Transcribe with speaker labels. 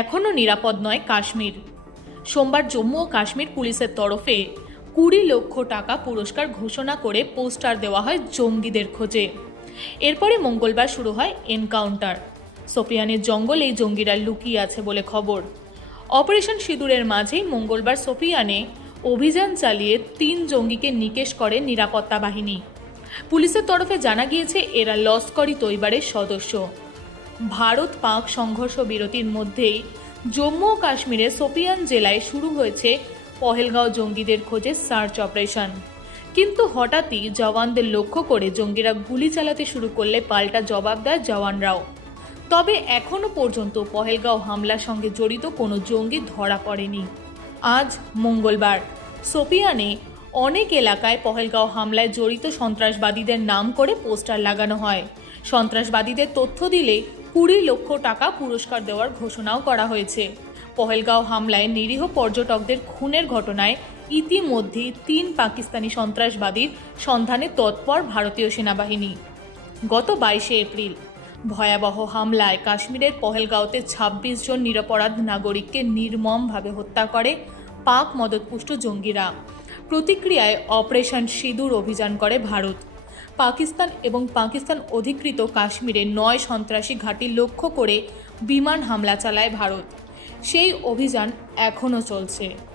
Speaker 1: এখনও নিরাপদ নয় কাশ্মীর। সোমবার জম্মু ও কাশ্মীর পুলিশের তরফে কুড়ি লক্ষ টাকা পুরস্কার ঘোষণা করে পোস্টার দেওয়া হয় জঙ্গিদের খোঁজে। এরপরে মঙ্গলবার শুরু হয় এনকাউন্টার। সোপিয়ানের জঙ্গল এই জঙ্গিরা লুকিয়ে আছে বলে খবর। অপারেশন সিঁদুরের মাঝেই মঙ্গলবার সোপিয়ানে অভিযান চালিয়ে তিন জঙ্গিকে নিকেশ করে নিরাপত্তা বাহিনী। পুলিশের তরফে জানা গিয়েছে, এরা লস্করি তৈবারের সদস্য। ভারত পাক সংঘর্ষ বিরতির মধ্যেই জম্মু ও কাশ্মীরের সোপিয়ান জেলায় শুরু হয়েছে পহেলগাঁও জঙ্গিদের খোঁজে সার্চ অপারেশন। কিন্তু হঠাৎই জওয়ানদের লক্ষ্য করে জঙ্গিরা গুলি চালাতে শুরু করলে পাল্টা জবাব দেয় জওয়ানরাও। তবে এখনও পর্যন্ত পহেলগাঁও হামলার সঙ্গে জড়িত কোনো জঙ্গি ধরা পড়েনি। আজ মঙ্গলবার সোপিয়ানে অনেক এলাকায় পহেলগাঁও হামলায় জড়িত সন্ত্রাসবাদীদের নাম করে পোস্টার লাগানো হয়। সন্ত্রাসবাদীদের তথ্য দিলে কুড়ি লক্ষ টাকা পুরস্কার দেওয়ার ঘোষণাও করা হয়েছে। পহেলগাঁও হামলায় নিরীহ পর্যটকদের খুনের ঘটনায় ইতিমধ্যেই তিন পাকিস্তানি সন্ত্রাসবাদীর সন্ধানে তৎপর ভারতীয় সেনাবাহিনী। গত বাইশে এপ্রিল, ভয়াবহ হামলায় কাশ্মীরের পহেলগাঁওতে ২৬ জন নিরপরাধ নাগরিককে নির্মমভাবে হত্যা করে পাক মদতপুষ্ট জঙ্গিরা। প্রতিক্রিয়ায় অপারেশন সিঁদুর অভিযান করে ভারত। পাকিস্তান এবং পাকিস্তান অধিকৃত কাশ্মীরে নয় সন্ত্রাসী ঘাঁটি লক্ষ্য করে বিমান হামলা চালায় ভারত। সেই অভিযান এখনও চলছে।